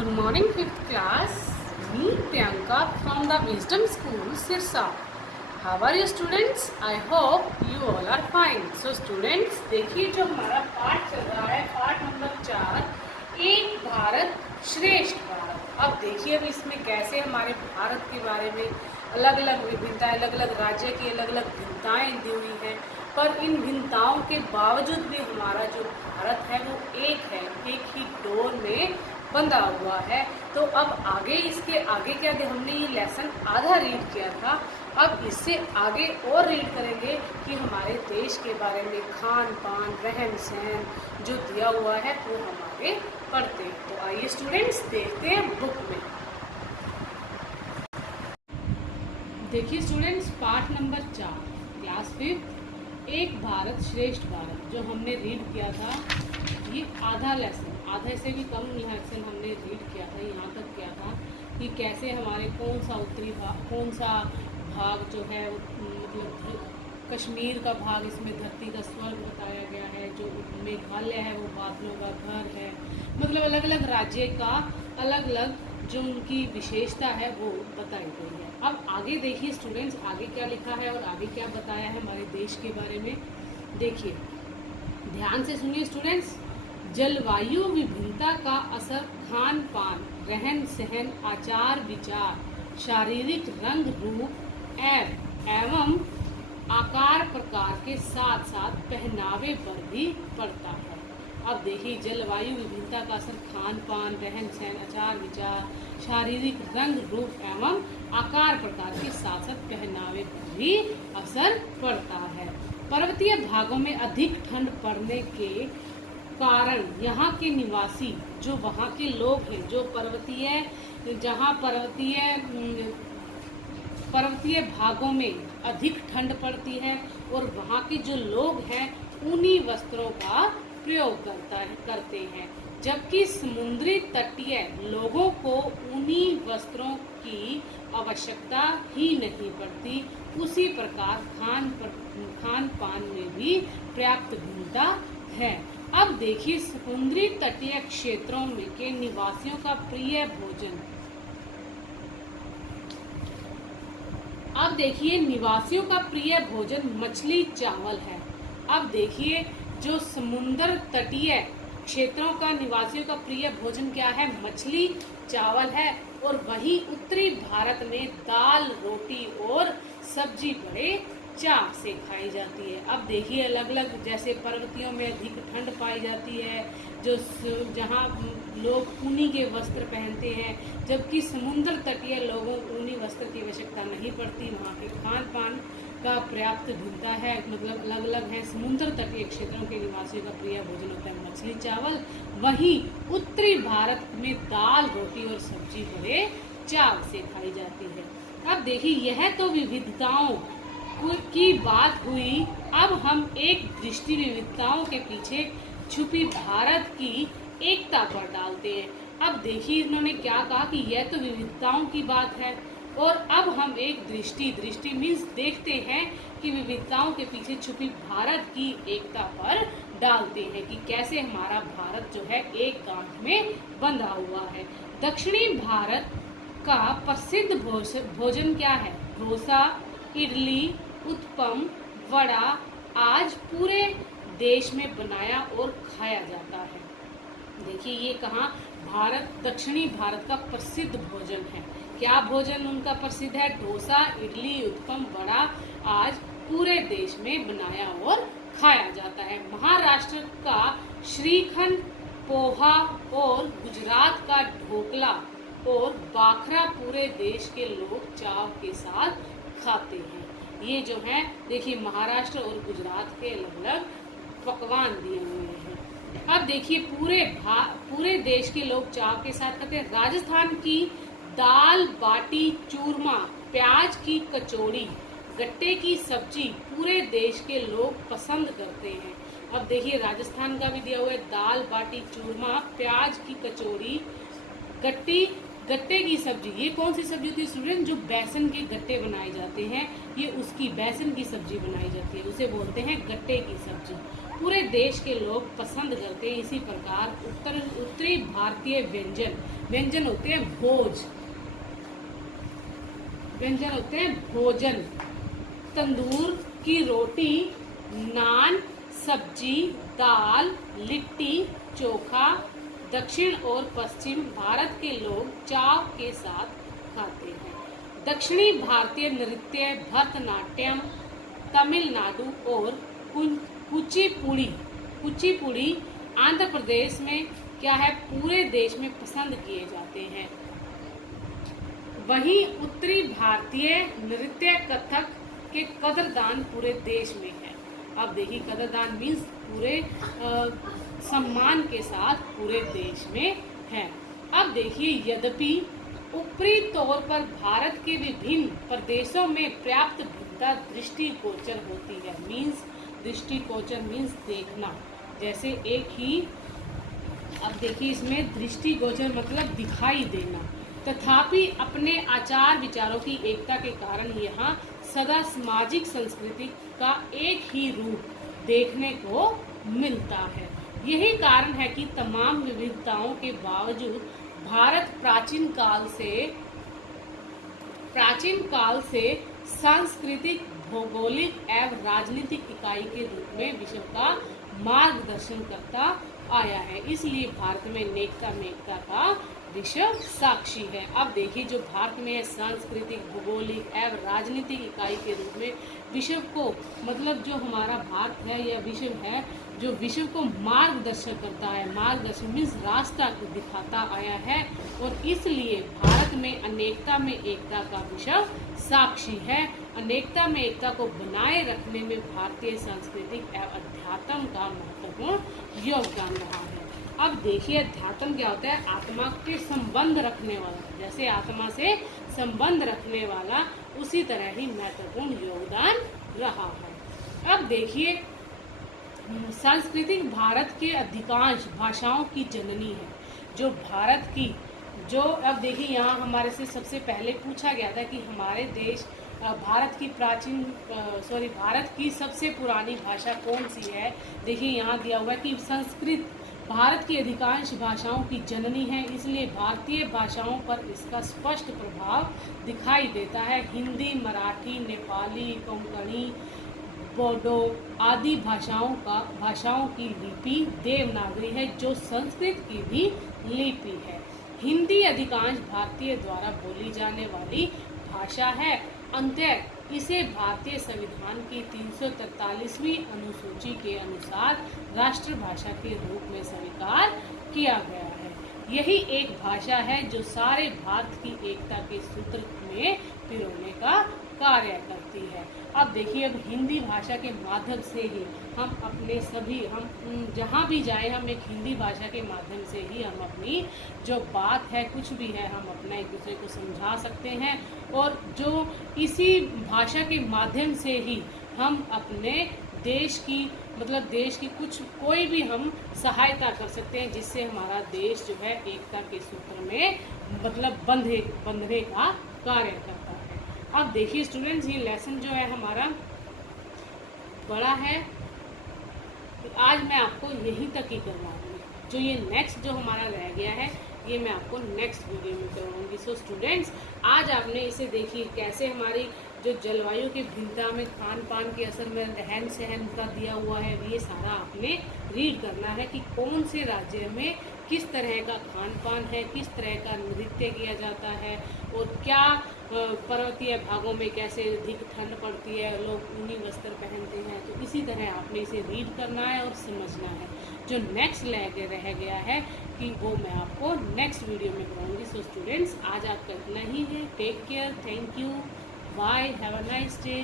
Good morning, 5th class. Me, Priyanka, from the Wisdom School, Sirsa. How are you, students? I hope you all are fine. So, students, देखिए जो हमारा पाठ चल रहा है, पाठ नंबर 4, एक भारत श्रेष्ठ भारत। अब देखिए अब इसमें कैसे हमारे भारत के बारे में अलग अलग विभिन्नताएं, अलग अलग राज्य की अलग अलग भिन्नताएं दी हुई हैं, पर इन भिन्नताओं के बावजूद भी हमारा जो भारत है वो एक है, एक ही डोर में बंधा हुआ है। तो अब आगे इसके आगे क्या दे, हमने ये लेसन आधा रीड किया था, अब इससे आगे और रीड करेंगे कि हमारे देश के बारे में खान पान रहन सहन जो दिया हुआ है वो हम आगे पढ़ते हैं। तो आइए स्टूडेंट्स देखते हैं बुक में। देखिए स्टूडेंट्स, पाठ नंबर 4 क्लास 5 एक भारत श्रेष्ठ भारत जो हमने रीड किया था, ये आधा लेसन, आधे से भी कम लेसन हमने रीड किया था। यहाँ तक क्या था कि कैसे हमारे कौन सा उत्तरी भाग, कौन सा भाग जो है मतलब कश्मीर का भाग, इसमें धरती का स्वर्ग बताया गया है, जो मेघालय है वो बादलों का घर है। मतलब अलग अलग राज्य का अलग अलग जो उनकी विशेषता है वो बताई गई है। अब आगे देखिए स्टूडेंट्स, आगे क्या लिखा है और आगे क्या बताया है हमारे देश के बारे में। देखिए ध्यान से सुनिए स्टूडेंट्स। जलवायु विभिन्नता का असर खान पान, रहन सहन, आचार विचार, शारीरिक रंग रूप एवं आकार प्रकार के साथ साथ पहनावे पर भी पड़ता है। अब देखिए जलवायु विभिन्नता का असर खान पान, रहन सहन, आचार विचार, शारीरिक रंग रूप एवं आकार प्रकार के साथ साथ पहनावे पर भी असर पड़ता है। पर्वतीय भागों में अधिक ठंड पड़ने के कारण यहाँ के निवासी, जो वहाँ के लोग हैं, जो जहाँ पर्वतीय भागों में अधिक ठंड पड़ती है और वहाँ के जो लोग हैं ऊनी वस्त्रों का प्रयोग करते हैं, जबकि समुद्री तटीय लोगों को ऊनी वस्त्रों की आवश्यकता ही नहीं पड़ती। उसी प्रकार खान पान में भी पर्याप्त भिन्नता है। अब देखिए समुद्री तटीय क्षेत्रों में के निवासियों का प्रिय भोजन। अब देखिए निवासियों का प्रिय भोजन मछली चावल है। अब देखिए जो समुद्र तटीय क्षेत्रों का निवासियों का प्रिय भोजन क्या है, मछली चावल है। और वहीं उत्तरी भारत में दाल रोटी और सब्जी बड़े चाव से खाई जाती है। अब देखिए अलग अलग, जैसे पर्वतियों में अधिक ठंड पाई जाती है, जो जहाँ लोग ऊनी के वस्त्र पहनते हैं, जबकि समुद्र तटीय लोगों को ऊनी वस्त्र की आवश्यकता नहीं पड़ती। वहाँ के खान पान का पर्याप्त भिन्नता है, मतलब अलग अलग है। समुद्र तटीय क्षेत्रों के निवासियों का प्रिय भोजन होता है मछली चावल, वहीं उत्तरी भारत में दाल रोटी और सब्जी बड़े चाव से खाई जाती है। अब देखिए यह तो विविधताओं की बात हुई, अब हम एक दृष्टि विविधताओं के पीछे छुपी भारत की एकता पर डालते हैं। अब देखिए इन्होंने क्या कहा कि यह तो विविधताओं की बात है, और अब हम एक दृष्टि मीन्स देखते हैं कि विविधताओं के पीछे छुपी भारत की एकता पर डालते हैं कि कैसे हमारा भारत जो है एक गांठ में बंधा हुआ है। दक्षिणी भारत का प्रसिद्ध भोजन क्या है? डोसा, इडली, उत्पम, वड़ा आज पूरे देश में बनाया और खाया जाता है। देखिए ये कहाँ, दक्षिणी भारत का प्रसिद्ध भोजन है। क्या भोजन उनका प्रसिद्ध है? डोसा, इडली, उत्पम, वड़ा आज पूरे देश में बनाया और खाया जाता है। महाराष्ट्र का श्रीखंड, पोहा और गुजरात का ढोकला और बाखरा पूरे देश के लोग चाव के साथ खाते हैं। ये जो है देखिए महाराष्ट्र और गुजरात के अलग अलग पकवान दिए हुए हैं। अब देखिए पूरे देश के लोग चाव के साथ खाते हैं। राजस्थान की दाल बाटी चूरमा, प्याज की कचौड़ी, गट्टे की सब्जी पूरे देश के लोग पसंद करते हैं। अब देखिए राजस्थान का भी दिया हुआ है दाल बाटी चूरमा, प्याज की कचौड़ी, गट्टी गट्टे की सब्जी, ये कौन सी सब्जी होती है स्टूडेंट? जो बेसन के गट्टे बनाए जाते हैं, ये उसकी बेसन की सब्जी बनाई जाती है, उसे बोलते हैं गट्टे की सब्जी। पूरे देश के लोग पसंद करते हैं। इसी प्रकार उत्तरी भारतीय व्यंजन होते हैं भोजन। तंदूर की रोटी, नान, सब्जी, दाल, लिट्टी चोखा दक्षिण और पश्चिम भारत के लोग चाव के साथ खाते हैं। दक्षिणी भारतीय नृत्य भरतनाट्यम, तमिलनाडु और कुचिपुड़ी आंध्र प्रदेश में क्या है, पूरे देश में पसंद किए जाते हैं। वहीं उत्तरी भारतीय नृत्य कथक के कदरदान पूरे देश में है। अब देखिए कदरदान मीन्स पूरे सम्मान के साथ पूरे देश में है। अब देखिए यद्यपि ऊपरी तौर पर भारत के विभिन्न प्रदेशों में पर्याप्त भिन्नता दृष्टिगोचर होती है। मीन्स दृष्टिगोचर मीन्स देखना, जैसे एक ही, अब देखिए इसमें दृष्टिगोचर मतलब दिखाई देना। तथापि अपने आचार विचारों की एकता के कारण यहाँ सदा सामाजिक संस्कृति का एक ही रूप देखने को मिलता है। यही कारण है कि तमाम विविधताओं के बावजूद भारत प्राचीन काल से सांस्कृतिक, भौगोलिक एवं राजनीतिक इकाई के रूप में विश्व का मार्गदर्शन करता आया है। इसलिए भारत में एकता का विश्व साक्षी है। अब देखिए जो भारत में है सांस्कृतिक, भौगोलिक एवं राजनीतिक इकाई के रूप में विश्व को, मतलब जो हमारा भारत है या विश्व है, जो विश्व को मार्गदर्शन करता है। मार्गदर्शन मीन्स रास्ता दिखाता आया है और इसलिए भारत में अनेकता में एकता का विश्व साक्षी है। अनेकता में एकता को बनाए रखने में भारतीय सांस्कृतिक एवं अध्यात्म का महत्वपूर्ण योगदान रहा है। अब देखिए अध्यात्म क्या होता है? आत्मा के संबंध रखने वाला, जैसे आत्मा से संबंध रखने वाला, उसी तरह ही महत्वपूर्ण योगदान रहा है। अब देखिए सांस्कृतिक भारत के अधिकांश भाषाओं की जननी है। जो भारत की जो, अब देखिए यहाँ हमारे से सबसे पहले पूछा गया था कि हमारे देश भारत की सबसे पुरानी भाषा कौन सी है। देखिए यहाँ दिया हुआ है कि संस्कृत भारत की अधिकांश भाषाओं की जननी है, इसलिए भारतीय भाषाओं पर इसका स्पष्ट प्रभाव दिखाई देता है। हिंदी, मराठी, नेपाली, कोंकणी, बोडो आदि भाषाओं की लिपि देवनागरी है, जो संस्कृत की भी लिपि है। हिंदी अधिकांश भारतीय द्वारा बोली जाने वाली भाषा है। अंततः इसे भारतीय संविधान की 343वीं अनुसूची के अनुसार राष्ट्रभाषा के रूप में स्वीकार किया गया है। यही एक भाषा है जो सारे भारत की एकता के सूत्र में पिरोने का कार्य करती है। अब देखिए अब हिंदी भाषा के माध्यम से ही हम जहाँ भी जाए, हम एक हिंदी भाषा के माध्यम से ही हम अपनी जो बात है, कुछ भी है, हम अपना एक दूसरे को समझा सकते हैं। और जो इसी भाषा के माध्यम से ही हम अपने देश की कोई भी हम सहायता कर सकते हैं, जिससे हमारा देश जो है एकता के सूत्र में बंधने का कार्य करता है। अब देखिए स्टूडेंट्स, ये लेसन जो है हमारा बड़ा है, तो आज मैं आपको यहीं तक ही करवाऊंगी। जो ये नेक्स्ट जो हमारा रह गया है, ये मैं आपको नेक्स्ट वीडियो में करवाऊंगी। सो स्टूडेंट्स, आज आपने इसे देखिए कैसे हमारी जो जलवायु की भिन्नता में खान पान के असर में रहन सहन का दिया हुआ है, ये सारा आपने रीड करना है कि कौन से राज्य में किस तरह का खान पान है, किस तरह का नृत्य किया जाता है, और क्या पर्वतीय भागों में कैसे अधिक ठंड पड़ती है, लोग ऊनी वस्त्र पहनते हैं। तो इसी तरह आपने इसे रीड करना है और समझना है। जो नेक्स्ट रह गया है कि वो मैं आपको नेक्स्ट वीडियो में कराऊंगी। सो स्टूडेंट्स, आज आपका इतना ही है। Take care, thank you, bye, have a nice day.